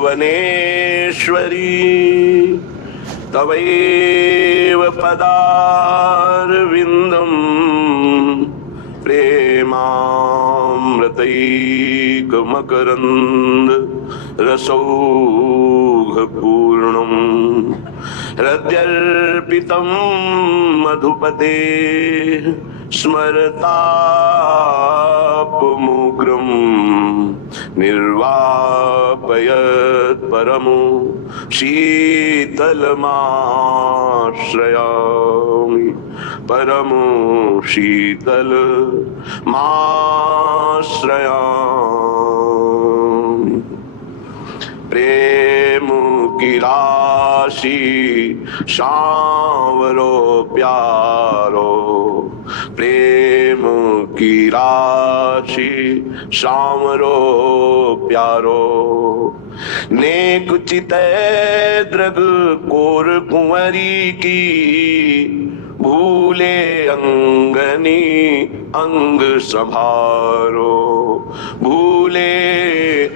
वनेश्वरी तवैव पदारविन्दं प्रेमामृतैकमकरन्द रसौघपूर्णं हृद्यर्पितं मधुपते स्मरतापमुग्रम् निर्वापयत् परमो शीतलमाश्रयामि परमो शीतलमाश्रयामि। प्रेम की राशि सांवरो प्यारो, प्रेम की राशि सांवरो प्यारो। नेक चितै द्रग कोर कुंवरी की, भूले अंगनी अंग संभारो, भूले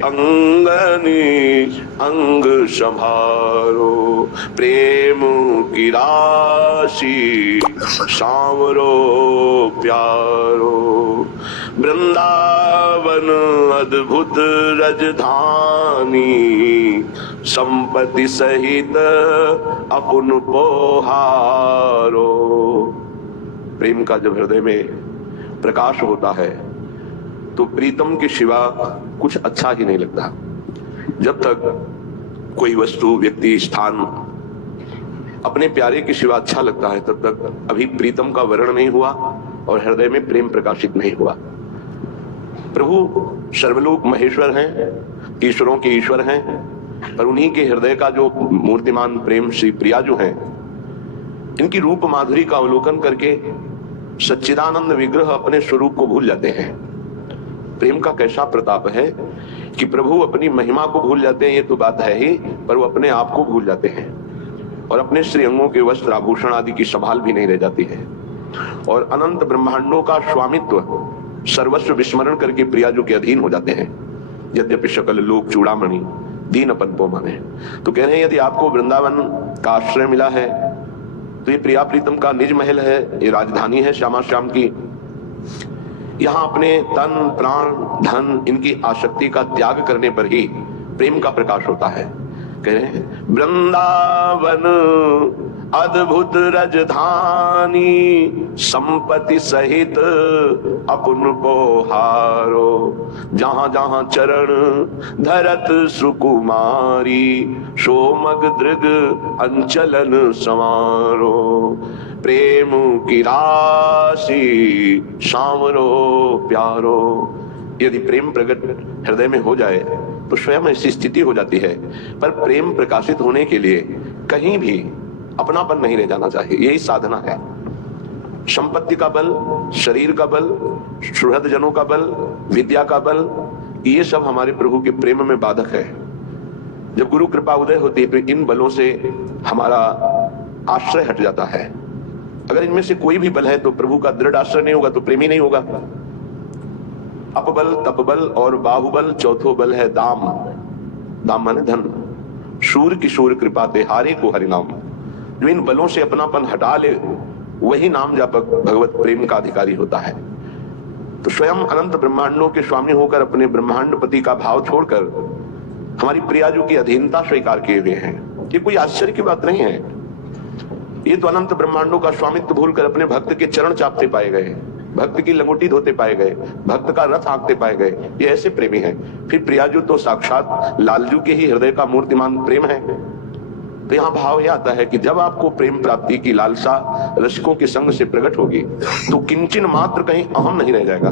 अंगनी अंग संभारो। प्रेम की राशि सांवरो प्यारो। वृंदावन अद्भुत राजधानी, संपत्ति सहित अपुन पोहारो। प्रेम का जब हृदय में प्रकाश होता है तो प्रीतम के सिवा कुछ अच्छा ही नहीं लगता। जब तक कोई वस्तु, व्यक्ति, स्थान अपने प्यारे के सिवा अच्छा लगता है तब तक अभी प्रीतम का वर्ण नहीं हुआ और हृदय में प्रेम प्रकाशित नहीं हुआ। प्रभु सर्वलोक महेश्वर हैं, ईश्वरों के ईश्वर हैं, पर उन्हीं के हृदय का जो मूर्तिमान प्रेम श्री प्रिया जो है, इनकी रूप माधुरी का अवलोकन करके सच्चिदानंद विग्रह अपने स्वरूप को भूल जाते हैं। प्रेम का कैसा प्रताप है कि प्रभु अपनी महिमा को भूल जाते हैं, ये तो बात है ही, पर वो अपने आप को भूल जाते हैं और अपने श्री अंगों के वस्त्र आभूषण आदि की संभाल भी नहीं रह जाती है और अनंत ब्रह्मांडों का स्वामित्व सर्वस्व विस्मरण करके प्रियाजू के अधीन हो जाते हैं। यद्यपि सकल लोक चूड़ामणि दीनपन पो माने। तो कह रहे हैं यदि आपको वृंदावन का आश्रय मिला है तो ये प्रिया प्रीतम का निज महल है, ये राजधानी है श्यामा श्याम की। यहाँ अपने तन प्राण धन इनकी आसक्ति का त्याग करने पर ही प्रेम का प्रकाश होता है। कह रहे हैं वृंदावन अद्भुत राजधानी, संपत्ति सहित अपुन पोहारो। जहां जहां चरण धरत सुकुमारी, सोमग दृग अंचलन समारो। प्रेम की राशि सांवरो प्यारो। यदि प्रेम प्रकट हृदय में हो जाए तो स्वयं ऐसी स्थिति हो जाती है, पर प्रेम प्रकाशित होने के लिए कहीं भी अपनापन नहीं रह जाना चाहिए। यही साधना है। संपत्ति का बल, शरीर का बल, सुहृद जनों का बल, विद्या का बल, ये सब हमारे प्रभु के प्रेम में बाधक है। जब गुरु कृपा उदय होती है तो इन बलों से हमारा आश्रय हट जाता है। अगर इनमें से कोई भी बल है तो प्रभु का दृढ़ आश्रय नहीं होगा तो प्रेम ही नहीं होगा। अपबल, तपबल और बाहुबल, चौथो बल है दाम। दाम माने धन। शूर किशोर कृपा ते हारे को हरिनाम। जो इन बलों से अपनापन हटा ले वही नाम जापक भगवत प्रेम का अधिकारी होता है। तो स्वयं अनंत ब्रह्मांडों के स्वामी होकर अपने ब्रह्मांडपति का भाव छोड़कर हमारी प्रियाजू की अधीनता स्वीकार किए हुए हैं। ये कोई आश्चर्य की बात नहीं है। ये तो अनंत ब्रह्मांडों का स्वामित्व भूलकर अपने भक्त के चरण चापते पाए गए, भक्त की लंगोटी धोते पाए गए, भक्त का रथ हाँकते पाए गए। ये ऐसे प्रेमी हैं। फिर प्रियाजू तो साक्षात लालजू के ही हृदय का मूर्तिमान प्रेम है। तो यहाँ भाव यह आता है कि जब आपको प्रेम प्राप्ति की लालसा रसिकों के संग से प्रकट होगी तो किंचन मात्र कहीं अहम नहीं रह जाएगा,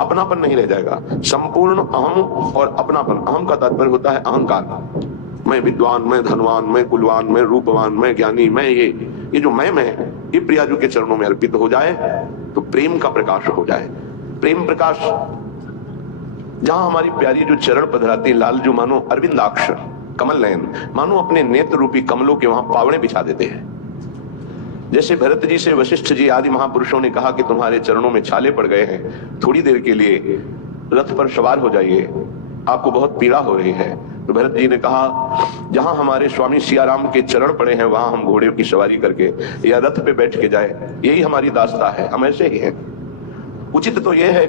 अपनापन नहीं रह जाएगा। संपूर्ण अहम और अपनापन। अहम का तात्पर्य होता है अहंकार। मैं विद्वान, मैं धनवान, मैं कुलवान, मैं रूपवान, मैं ज्ञानी, मैं ये जो मैं ये प्रियाजू के चरणों में अर्पित हो जाए तो प्रेम का प्रकाश हो जाए। प्रेम प्रकाश जहां हमारी प्यारी जो चरण पधराती लालजू मानो अरविंदाक्ष कमल नयन, मानो अपने नेत्र रूपी कमलों के वहां पावड़े बिछा देते हैं। जैसे भरत जी से वशिष्ठ जी आदि महापुरुषों ने कहा कि तुम्हारे चरणों में छाले पड़ गए हैं, थोड़ी देर के लिए रथ पर सवार हो जाइए, आपको बहुत पीड़ा हो रही है। तो भरत जी ने कहा, जहां हमारे स्वामी सियाराम के चरण पड़े हैं वहां हम घोड़े की सवारी करके या रथ पे बैठ के जाए, यही हमारी दास्ता है, हम ऐसे ही हैं। उचित तो यह है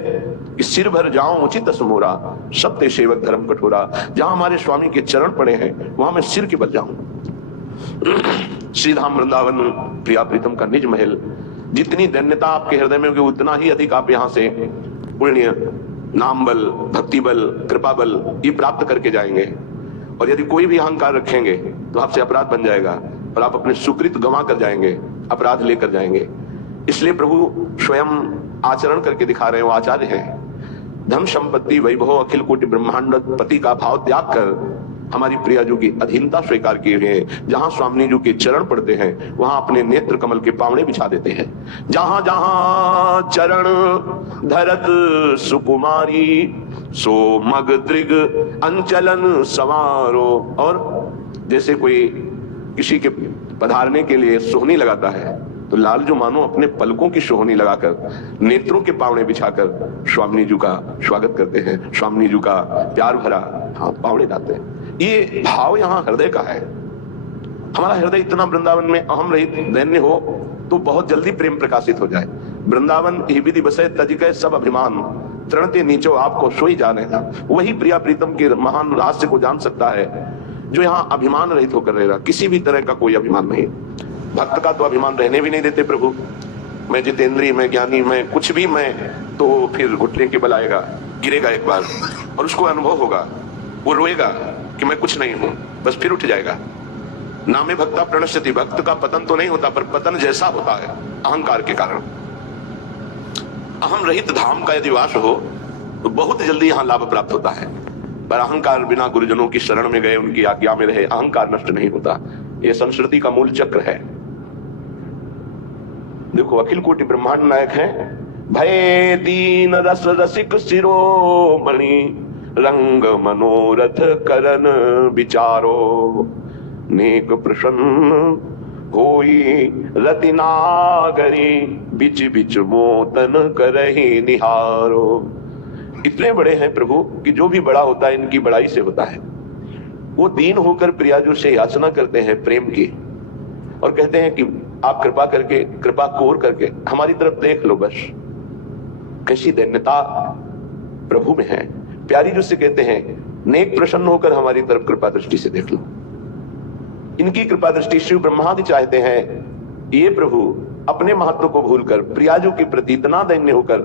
कि सिर भर जाऊं उचित असमोरा, सत्य सेवक धर्म कठोरा। जहां हमारे स्वामी के चरण पड़े हैं वहां मैं सिर के बल जाऊं। श्रीधाम वृंदावन प्रिया प्रीतम का निज महल, जितनी दैन्यता आपके हृदय में होगी उतना ही अधिक आप यहां से पुण्य, नाम बल, भक्ति बल, कृपा बल ये प्राप्त करके जाएंगे। और यदि कोई भी अहंकार रखेंगे तो आपसे अपराध बन जाएगा और आप अपने सुकृत गंवा कर जाएंगे, अपराध लेकर जाएंगे। इसलिए प्रभु स्वयं आचरण करके दिखा रहे हैं, वो आचार्य हैं। धन संपत्ति वैभव अखिल कोटि ब्रह्मांड पति का भाव त्याग कर हमारी प्रियाजू की अधीनता स्वीकार किए हुए हैं। जहां स्वामी जी के चरण पड़ते हैं वहां अपने नेत्र कमल के पावड़े बिछा देते हैं। जहां जहां चरण धरत सुकुमारी, सो मग दृग अंचलन सवारो। और जैसे कोई किसी के पधारने के लिए सोहनी लगाता है तो लाल जो मानो अपने पलकों की सोहनी लगाकर नेत्रों के पावड़े बिछाकर स्वामी जी का स्वागत करते हैं, स्वामी जी का प्यार भरा पावड़े डालते हैं। ये भाव यहाँ हृदय का है। हमारा हृदय इतना वृंदावन में अहम रहित दैन्य हो तो बहुत जल्दी प्रेम प्रकाशित हो जाए। वृंदावन ही विधि बसे तज गए सब अभिमान, तृणते नीचो आपको सोई जाने। वही प्रिया प्रीतम के महान रहस्य को जान सकता है जो यहाँ अभिमान रहित होकर रह रहा, किसी भी तरह का कोई अभिमान नहीं। भक्त का तो अभिमान रहने भी नहीं देते प्रभु। मैं जितेंद्रिय, मैं ज्ञानी, मैं कुछ भी मैं, तो फिर घुटने के बल आएगा, गिरेगा एक बार और उसको अनुभव होगा, वो रोएगा कि मैं कुछ नहीं हूं, बस फिर उठ जाएगा। नामे भक्ता प्रणश्यति, भक्त का पतन तो नहीं होता पर पतन जैसा होता है अहंकार के कारण। अहम रहित धाम का यदि वास हो तो बहुत जल्दी यहाँ लाभ प्राप्त होता है। पर अहंकार बिना गुरुजनों की शरण में गए, उनकी आज्ञा में रहे, अहंकार नष्ट नहीं होता। यह संस्कृति का मूल चक्र है। देखो अखिल कोटि ब्रह्मांड नायक है, भय दीन रस रसिक शिरोमणि, रंग मनोरथ करन विचारो, नेक प्रसन्न होई रति नागरी, बिच बिच मोतन करहि निहारो। इतने बड़े हैं प्रभु कि जो भी बड़ा होता है इनकी बड़ाई से होता है। वो दीन होकर प्रियाजू से याचना करते हैं प्रेम की और कहते हैं कि आप कृपा करके, कृपा कोर करके हमारी तरफ देख लो। बस कैसी दैन्यता प्रभु में है। प्यारी जो से कहते हैं, नेक प्रसन्न होकर हमारी तरफ कृपा दृष्टि से देख लो। इनकी कृपा दृष्टि शिव ब्रह्मादि चाहते हैं। ये प्रभु अपने महत्व को भूलकर प्रियाजू के प्रति इतना दैन्य होकर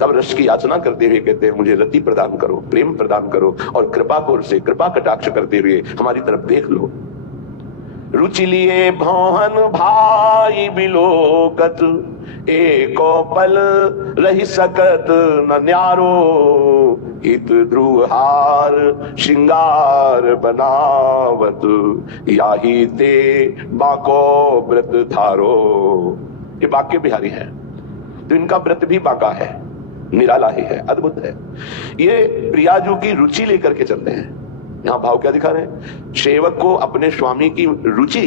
तब रस की याचना करते हुए कहते हैं, मुझे रति प्रदान करो, प्रेम प्रदान करो और कृपा कोर से कृपा कटाक्ष करते हुए हमारी तरफ देख लो। रुचि लिए भौहन भाई बिलोकत, एको पल रही सकत न न्यारो, हित ध्रुवहार श्रृंगार बनावत, याही ते बाको व्रत धारो। ये बाके बिहारी है तो इनका व्रत भी बाका है, निराला ही है, अद्भुत है। ये प्रियाजू की रुचि लेकर के चलते हैं। यहाँ भाव क्या दिखा रहे हैं? सेवक को अपने स्वामी की रुचि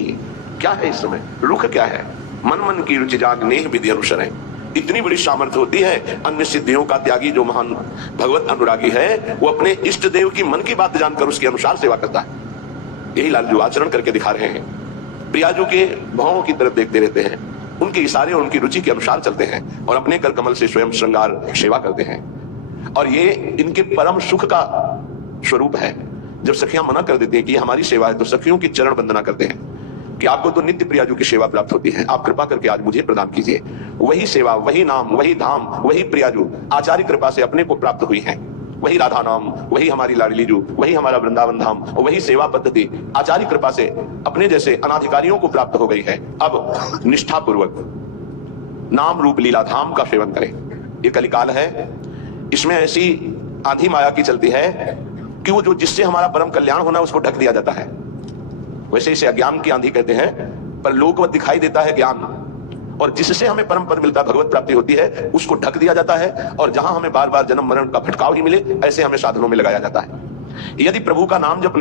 क्या है, इस समय रुख क्या है? मन मन की रुचि जाग नेह विधि अनुसर है। इतनी बड़ी सामर्थ्य होती है। अन्य सिद्धियों का त्यागी जो महान भगवत अनुरागी है वो अपने इष्ट देव की मन की बात जानकर उसके अनुसार सेवा करता है। यही लालजू आचरण करके दिखा रहे हैं। प्रियाजू के भावों की तरफ देखते रहते हैं, उनके इशारे और उनकी रुचि के अनुसार चलते हैं और अपने कर कमल से स्वयं श्रृंगार सेवा करते हैं। और ये इनके परम सुख का स्वरूप है। जब सखियां मना कर देती हैं कि हमारी सेवा है तो सखियों की चरण वंदना करते हैं कि आपको तो नित्य प्रियाजू की सेवा प्राप्त होती है, आप कृपा करके आज मुझे प्रदान कीजिए। वही सेवा, वही नाम, वही धाम, वही प्रियाजू आचार्य कृपा से अपने को प्राप्त हुई है। वही राधा नाम, वही हमारी लाडली जू, वही हमारा वृंदावन धाम, वही सेवा पद्धति आचार्य कृपा से अपने जैसे अनाधिकारियों को प्राप्त हो गई है। अब निष्ठा पूर्वक नाम रूप लीला धाम का सेवन करें। ये कलिकाल है, इसमें ऐसी आंधी माया की चलती है कि वो जो जिससे हमारा परम कल्याण होना है उसको ढक दिया जाता है। वैसे इसे अज्ञान की आंधी कहते हैं, पर लोकवत दिखाई देता है ज्ञान, और जिससे हमें परम पद मिलता, भगवत प्राप्ति होती है, उसको ढक दिया जाता है। और जहां हमें बार बार जन्म मरण का भटकाव ही मिले ऐसे हमें साधनों में लगाया जाता है। यदि प्रभु का नाम जप नहीं